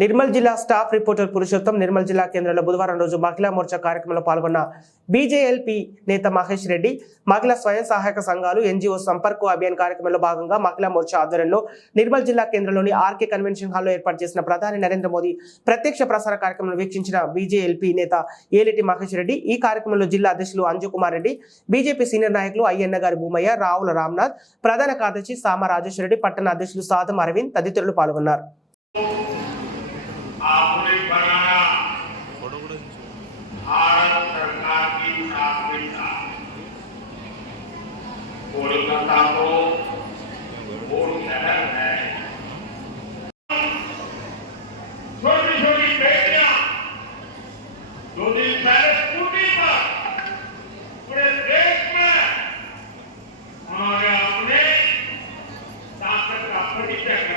నిర్మల్ జిల్లా staff reporter Purushottam Nirmal జిల్లా కేంద్రంలో బుధవారం రోజు మహిళా మోర్చా కార్యక్రమంలో పాల్గొన్న బీజేఎల్పీ నేత మహేష్ రెడ్డి మహిళా స్వయం సహాయక సంఘాలు ఎన్జీఓ సంపర్క్ అభియాన్ కార్యక్రమంలో భాగంగా మహిళా మోర్చా ఆధ్వర్యంలో నిర్మల్ జిల్లా కేంద్రంలోని ఆర్కే కన్వెన్షన్ హాల్లో ఏర్పాటు చేసిన ప్రధాని నరేంద్ర మోదీ ప్రత్యక్ష ప్రసార కార్యక్రమంలో వీక్షించిన బీజేఎల్పీ నేత ఏలేటి మహేష్ రెడ్డి ఈ కార్యక్రమంలో జిల్లా అధ్యక్షులు అంజు కుమార్ రెడ్డి బీజేపీ సీనియర్ నాయకులు అయ్యన్న గారి భూమయ్య రావుల రామ్నాథ్ ప్రధాన కార్యదర్శి సామ రాజేశ్వర రెడ్డి పట్టణ అధ్యక్షులు సాదం అరవింద్ తదితరులు పాల్గొన్నారు। आपने बनाया भारत सरकार की प्राथमिकता कोलकाता को वो शहर है। छोटी छोटी बेटियां दो दिन पहले स्कूटी पर पूरे देश में उन्होंने अपने ताकत का परिचय